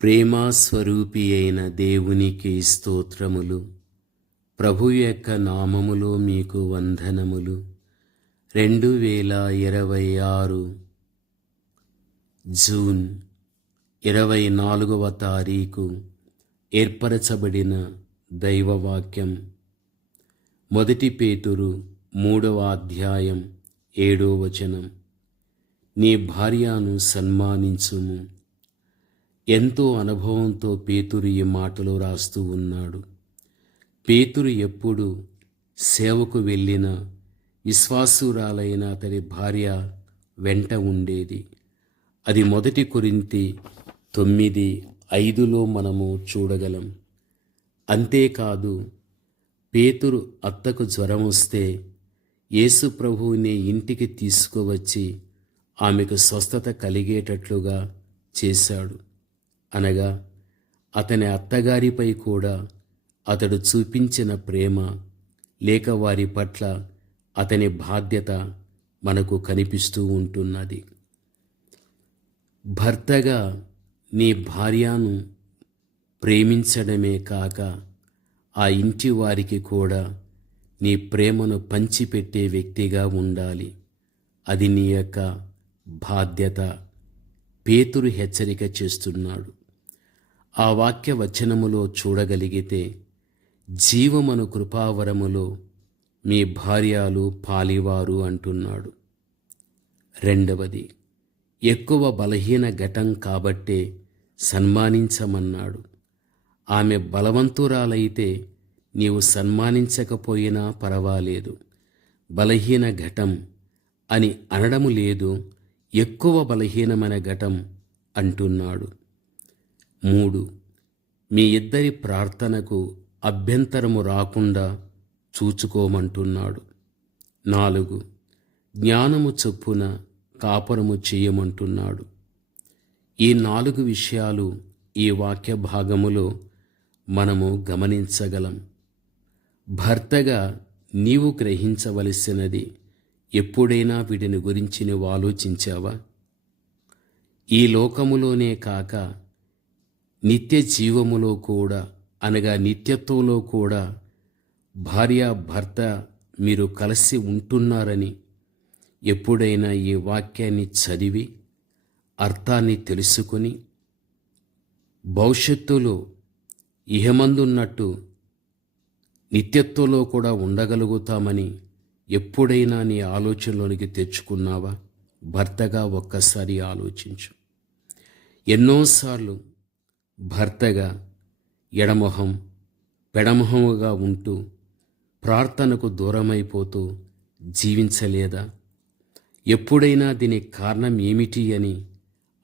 ప్రేమాస్వరూపి అయిన దేవునికి స్తోత్రములు. ప్రభు యొక్క నామములో మీకు వందనములు. 2026 జూన్ 24వ తారీఖు ఏర్పరచబడిన దైవవాక్యం 1 పేతురు 3వ అధ్యాయం 7వ వచనం. నీ భార్యను సన్మానించుము. ఎంతో అనుభవంతో పేతురు ఈ మాటలు రాస్తూ ఉన్నాడు. పేతురు ఎప్పుడు సేవకు వెళ్ళిన విశ్వాసురాలైన అతడి భార్య వెంట ఉండేది. అది 1 కొరింథీ 9:5లో మనము చూడగలం. అంతేకాదు, పేతురు అత్తకు జ్వరం వస్తే యేసు ప్రభువుని ఇంటికి తీసుకువచ్చి ఆమెకు స్వస్థత కలిగేటట్లుగా చేశాడు. అనగా అతని అత్తగారిపై కూడా అతడు చూపించిన ప్రేమ లేక వారి పట్ల అతని బాధ్యత మనకు కనిపిస్తూ ఉంటున్నది. భర్తగా నీ భార్యను ప్రేమించడమే కాక ఆ ఇంటి వారికి కూడా నీ ప్రేమను పంచిపెట్టే వ్యక్తిగా ఉండాలి. అది నీ యొక్క బాధ్యత. పేతురు హెచ్చరిక చేస్తున్నాడు. ఆ వాక్య వచనములో చూడగలిగితే, జీవమను కృపావరములో మీ భార్యలు పాలివారు అంటున్నాడు. రెండవది, ఎక్కువ బలహీన ఘటం కాబట్టే సన్మానించమన్నాడు. ఆమె బలవంతురాలైతే నీవు సన్మానించకపోయినా పర్వాలేదు. బలహీన ఘటం అని అనడము లేదు, ఎక్కువ బలహీనమైన ఘటం అంటున్నాడు. 3, మీ ఇద్దరి ప్రార్థనకు అభ్యంతరము రాకుండా చూచుకోమంటున్నాడు. 4, జ్ఞానము చొప్పున కాపురము చేయమంటున్నాడు. ఈ 4 విషయాలు ఈ వాక్య భాగములో మనము గమనించగలం. భర్తగా నీవు గ్రహించవలసినది, ఎప్పుడైనా వీటిని గురించి నువ్వు ఆలోచించావా? ఈ లోకములోనే కాక నిత్య జీవములో కూడా, అనగా నిత్యత్వంలో కూడా భార్య భర్త మీరు కలిసి ఉంటున్నారని ఎప్పుడైనా ఈ వాక్యాన్ని చదివి అర్థాన్ని తెలుసుకొని భవిష్యత్తులో ఇహమందున్నట్టు నిత్యత్వంలో కూడా ఉండగలుగుతామని ఎప్పుడైనా నీ ఆలోచనలోనికి తెచ్చుకున్నావా? భర్తగా ఒక్కసారి ఆలోచించు. ఎన్నోసార్లు భర్తగా ఎడమొహం పెడమొహముగా ఉంటూ ప్రార్థనకు దూరమైపోతూ జీవించలేదా? ఎప్పుడైనా దీనికి కారణం ఏమిటి అని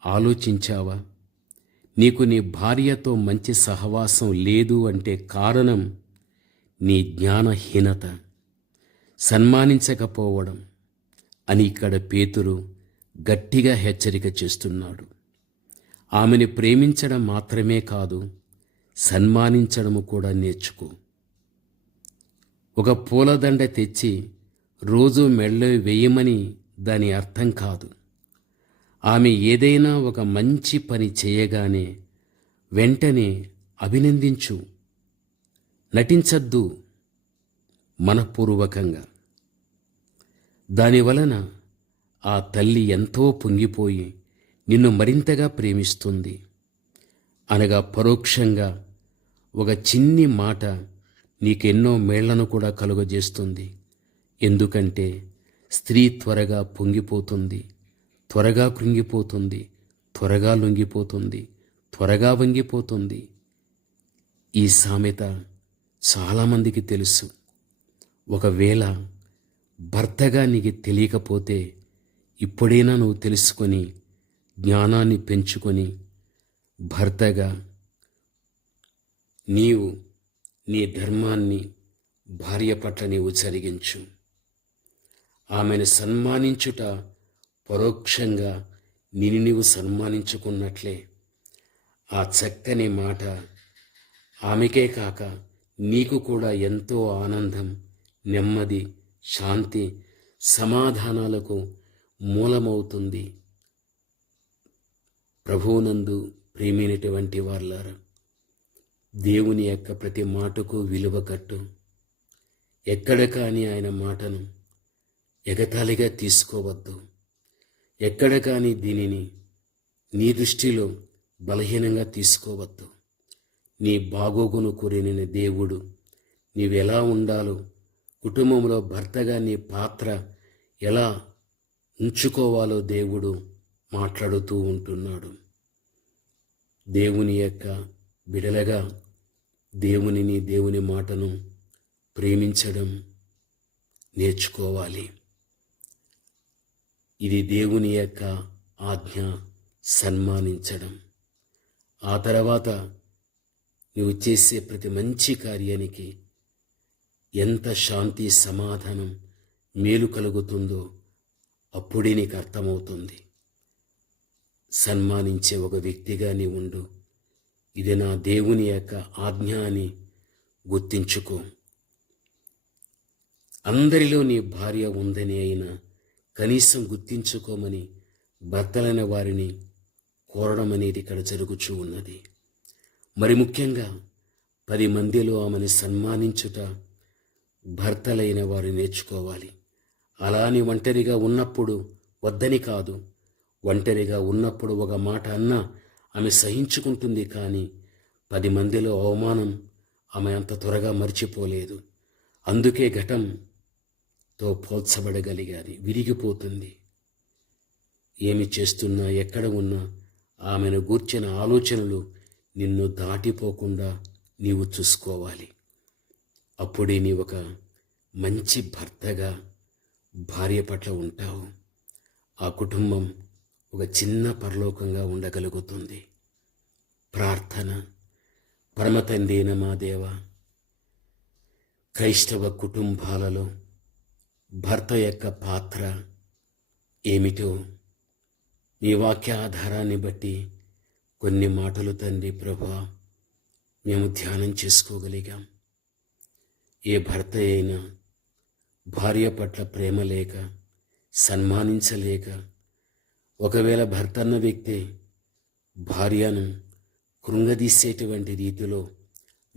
ఆలోచించావా? నీకు నీ భార్యతో మంచి సహవాసం లేదు అంటే కారణం నీ జ్ఞానహీనత, సన్మానించకపోవడం అని ఇక్కడ పేతురు గట్టిగా హెచ్చరిక చేస్తున్నాడు. ఆమెను ప్రేమించడం మాత్రమే కాదు, సన్మానించడము కూడా నేర్చుకో. ఒక పూలదండ తెచ్చి రోజు మెడలో వేయమని దాని అర్థం కాదు. ఆమె ఏదైనా ఒక మంచి పని చేయగానే వెంటనే అభినందించు. నటించద్దు, మనఃపూర్వకంగా. దానివలన ఆ తల్లి ఎంతో పొంగిపోయి నిన్ను మరింతగా ప్రేమిస్తుంది. అనగా పరోక్షంగా ఒక చిన్ని మాట నీకెన్నో మేళ్లను కూడా కలుగజేస్తుంది. ఎందుకంటే స్త్రీ త్వరగా పొంగిపోతుంది, త్వరగా కృంగిపోతుంది, త్వరగా లొంగిపోతుంది, త్వరగా వంగిపోతుంది. ఈ సామెత చాలామందికి తెలుసు. ఒకవేళ భర్తగా నీకు తెలియకపోతే ఇప్పుడైనా నువ్వు తెలుసుకొని జ్ఞానాన్ని పెంచుకొని భర్తగా నీవు నీ ధర్మాన్ని భార్య పట్ల నీవు జరిగించు. ఆమెను సన్మానించుట పరోక్షంగా నిన్ను నీవు సన్మానించుకున్నట్లే. ఆ చక్కని మాట ఆమెకే కాక నీకు కూడా ఎంతో ఆనందం, నెమ్మది, శాంతి, సమాధానాలకు మూలమవుతుంది. ప్రభువునందు ప్రియమైనటువంటి వారులారా, దేవుని యొక్క ప్రతి మాటకు విలువ కట్టు. ఎక్కడ కానీ ఆయన మాటను ఎగతాళిగా తీసుకోవద్దు. ఎక్కడ కానీ దీనిని నీ దృష్టిలో బలహీనంగా తీసుకోవద్దు. నీ బాగోగును కోరిన దేవుడు నీవెలా ఉండాలో, కుటుంబంలో భర్తగా నీ పాత్ర ఎలా ఉంచుకోవాలో దేవుడు మాట్లాడుతూ ఉంటున్నాడు. దేవుని యొక్క బిడలగా దేవుని మాటను ప్రేమించడం నేర్చుకోవాలి. ఇది దేవుని యొక్క ఆజ్ఞ, సన్మానించడం. ఆ తర్వాత నువ్వు చేసే ప్రతి మంచి కార్యానికి ఎంత శాంతి, సమాధానం, మేలు కలుగుతుందో అప్పుడే నీకు అర్థమవుతుంది. సన్మానించే ఒక వ్యక్తిగా నీ ఉండు. ఇది నా దేవుని యొక్క ఆజ్ఞ అని గుర్తించుకో. అందరిలో నీ భార్య ఉందని అయినా కనీసం గుర్తించుకోమని భర్తలైన వారిని కోరడం అనేది ఇక్కడ జరుగుచూ ఉన్నది. మరి ముఖ్యంగా 10 మందిలో ఆమెను సన్మానించుట భర్తలైన వారు నేర్చుకోవాలి. అలాని ఒంటరిగా ఉన్నప్పుడు వద్దని కాదు. ఒంటరిగా ఉన్నప్పుడు ఒక మాట అన్నా ఆమె సహించుకుంటుంది, కానీ 10 మందిలో అవమానం ఆమె అంత త్వరగా మర్చిపోలేదు. అందుకే ఘటంతో పోల్చబడగలిగాది, విరిగిపోతుంది. ఏమి చేస్తున్నా, ఎక్కడ ఉన్నా ఆమెను గూర్చిన ఆలోచనలు నిన్ను దాటిపోకుండా నీవు చూసుకోవాలి. అప్పుడే నీ ఒక మంచి భర్తగా భార్య పట్ల ఉంటావు. ఆ కుటుంబం ఒక చిన్న పరలోకంగా ఉండగలుగుతుంది. ప్రార్థన. పరమ తండ్రి అయిన మా దేవ, క్రైస్తవ కుటుంబాలలో భర్త యొక్క పాత్ర ఏమిటో మీ వాక్య ఆధారాన్ని బట్టి కొన్ని మాటలు తండ్రి ప్రభా మేము ధ్యానం చేసుకోగలిగాం. ఏ భర్త అయినా భార్య పట్ల ప్రేమ లేక, సన్మానించలేక, ఒకవేళ భర్త అన్న వ్యక్తి భార్యను కృంగదీసేటువంటి రీతిలో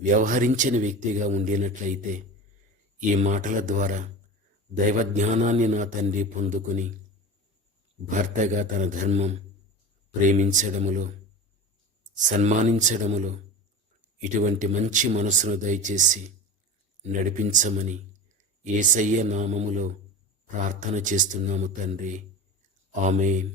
వ్యవహరించిన వ్యక్తిగా ఉండినట్లయితే, ఈ మాటల ద్వారా దైవజ్ఞానాన్ని నా తండ్రి పొందుకుని భర్తగా తన ధర్మం ప్రేమించడములో, సన్మానించడములో ఇటువంటి మంచి మనసును దయచేసి నడిపించమని యేసయ్య నామములో ప్రార్థన చేస్తున్నాము తండ్రి. ఆమేన్.